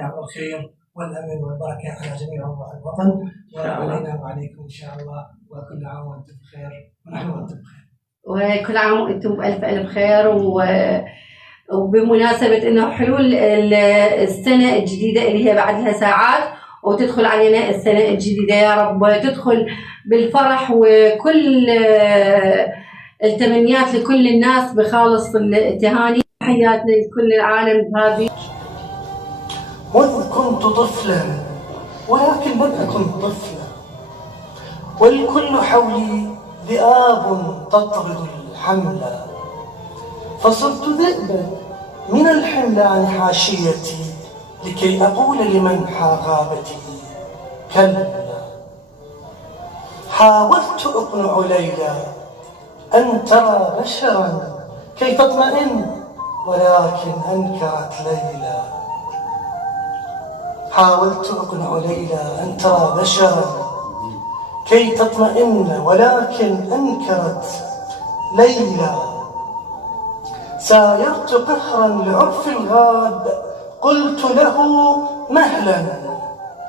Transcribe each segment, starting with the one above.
الخير والامن والبركه على جميع اوضاع الوطن وعلينا وعليكم ان شاء الله، وكل عام وانتم بخير ونحن وانتم بخير. وكل عام وانتم بألف ألف خير. وبمناسبة انه حلول السنة الجديدة اللي هي بعد لها ساعات وتدخل علينا السنة الجديدة، يا رب تدخل بالفرح وكل التمنيات لكل الناس بخالص التهاني. تحياتنا لكل العالم هذه. مذ كنت طفلا ولكن لم أكن طفلا، والكل حولي ذئاب تطرد الحمل، فصرت ذئبا من الحمل عن حاشيتي لكي أقول لمن غابتي كلا. حاولت أقنع ليلى أن ترى بشرا كي تطمئن، ولكن أنكرت ليلى. حاولت أقنع ليلى أن ترى بشرا كي تطمئن، ولكن أنكرت ليلى. سايرت قهرا لعرف الغاب، قلت له مهلا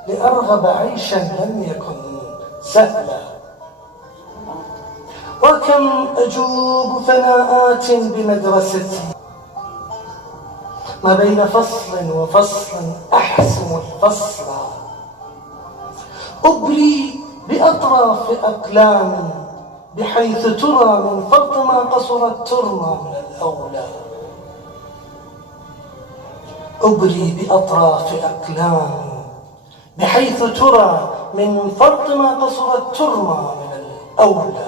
لأرغب عيشا لم يكن سهلا. وكم أجوب ثناءات بمدرستي، ما بين فصل وفصل أحسم الفصل، أبلي بأطراف أقلام بحيث ترى من فرط ما قصرت ترمى من الأولى. أبلي بأطراف أقلام بحيث ترى من فرط ما قصرت ترمى من الأولى.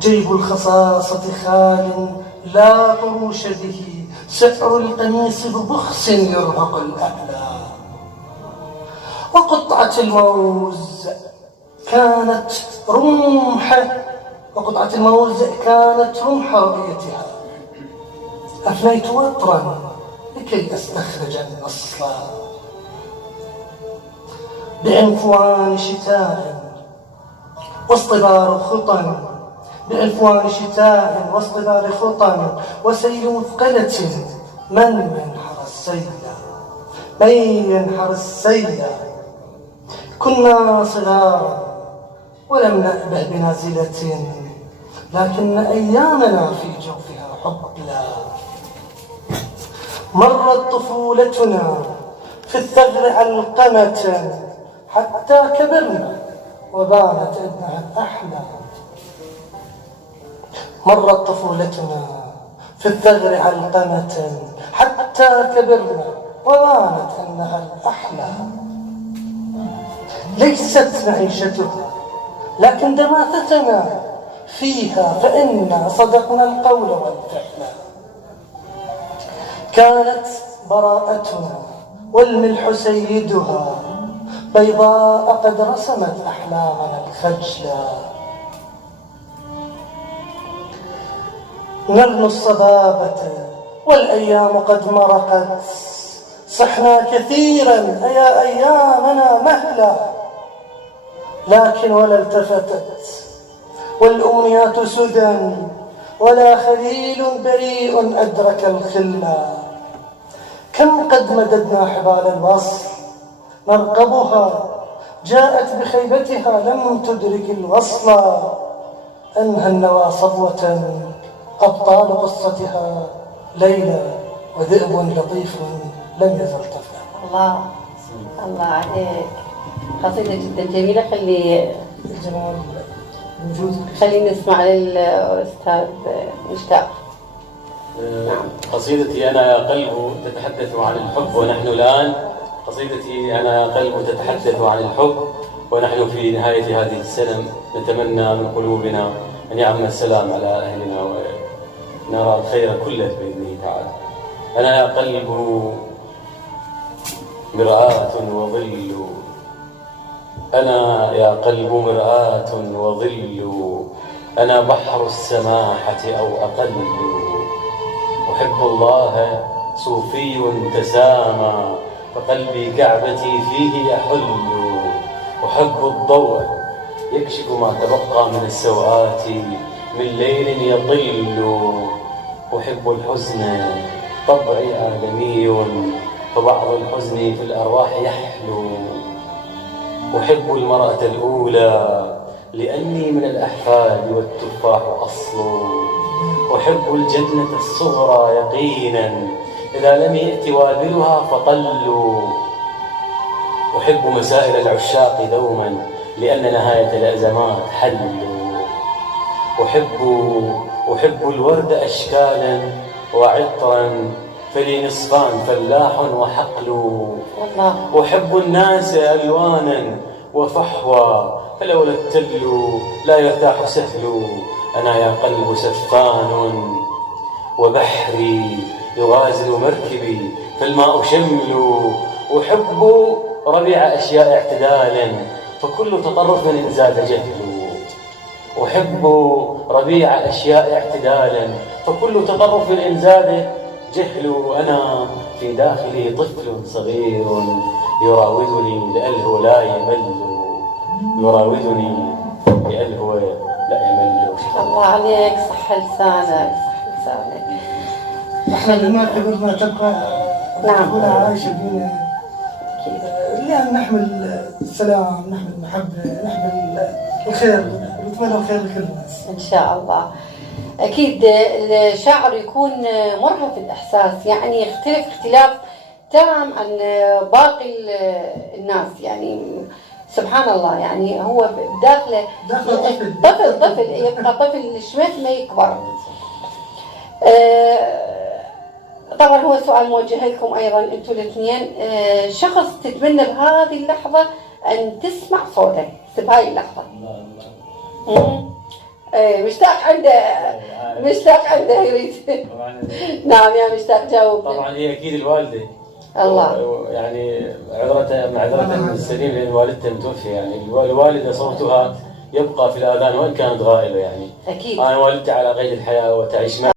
جيب الخصاصة خال لا قروش به، سعر القميص ببخس يرهق الأعلى. وقطعة الموز كانت رمح رؤيتها، أفنيت وطرا لكي أستخرج النصل. بعنفوان شتاء واصطبار خطى، بعنفوان شتاء واصطبار خطى وسيل مثقلة، من ينحر السيل. كنا صغارا ولم نأبه بنازلة، لكن أيامنا في جوفها حبلا. مرت طفولتنا في الثغر علقمة، حتى كبرنا وبانت أنها الأحلى. مرت طفولتنا في الثغر علقمة، حتى كبرنا وبانت أنها الأحلى. ليست معيشتها لكن دماثتنا فيها، فإنا صدقنا القول والفعل. كانت براءتنا والملح سيدها، بيضاء قد رسمت أحلامنا الخجلة. نرنو الصبابة والأيام قد مرقت، صحنا كثيرا أيا أيامنا مهلا، لكن ولا التفتت والأمنيات سدى، ولا خليل بريء أدرك الخلا. كم قد مددنا حبال الوصل نرقبها، جاءت بخيبتها لم تدرك الوصل. أنهى النوى صبوة أبطال قصتها ليلى، وذئب لطيف لم يزل طفلا. الله عليك، قصيدة جدا جميلة. خلينا نسمع للأستاذ مشتاق. قصيدتي أنا قلب تتحدث عن الحب ونحن الآن. قصيدتي أنا قلب تتحدث عن الحب ونحن في نهاية هذه السنة نتمنى من قلوبنا أن يعم السلام على أهلنا ونرى الخير كله بإذنه تعالى. أنا يا قلب مرآة وظل، أنا يا قلب مرآة وظل، أنا بحر السماحة أو أقل. أحب الله صوفي تسامى، فقلبي كعبتي فيه يحل. أحب الضوء يكشف ما تبقى من السوءات من ليل يطل. أحب الحزن طبعي آدمي فبعض الحزن في الأرواح يحلو. أحب المرأة الأولى لأني من الأحفاد والتفاح أصل. أحب الجنة الصغرى يقينا إذا لم يأت وابلها فطلوا. أحب مسائل العشاق دوما لأن نهاية الأزمات حل. أحب الورد أشكالا وعطرا فلي نصفان فلاح وحقل. أحب الناس ألوانا وفحوى فلولا التل لا يرتاح سهل. أنا يا قلب سفان وبحري يغازل مركبي فالماء شمل. أحب ربيع أشياء اعتدالا فكل تطرف إن زاد جهل. أحب ربيع أشياء اعتدالا فكل تطرف إن زاد جهل. أنا في داخلي طفل صغير يراودني لألهو لا يمل. يراودني لألهو لا يمل. الله عليك، صح لسانك، صح لسانك. احنا بما قدرنا تبقى تقول عايشة بينا لأن نحمل السلام، نحمل المحبة، نحمل الخير، نتمنى الخير لكل الناس إن شاء الله. أكيد الشاعر يكون مرهف الإحساس، يعني يختلف اختلاف تام عن باقي الناس، يعني سبحان الله. يعني هو بداخله طفل يبقى طفل شمت ما يكبر. طبعا هو سؤال موجه لكم أيضا أنتم الاثنين. شخص تتمنى بهذه اللحظة أن تسمع صوته بهاي اللحظة. مشتاق عنده يريد. نعم يا مشتاق جاوب. طبعا هي اكيد الوالده. الله يعني معذرة السليم لان والدته متوفيه. يعني الوالده صوتها يبقى في الاذان وان كانت غائبه. يعني اكيد انا والدتي على قيد الحياه وتعيش معي.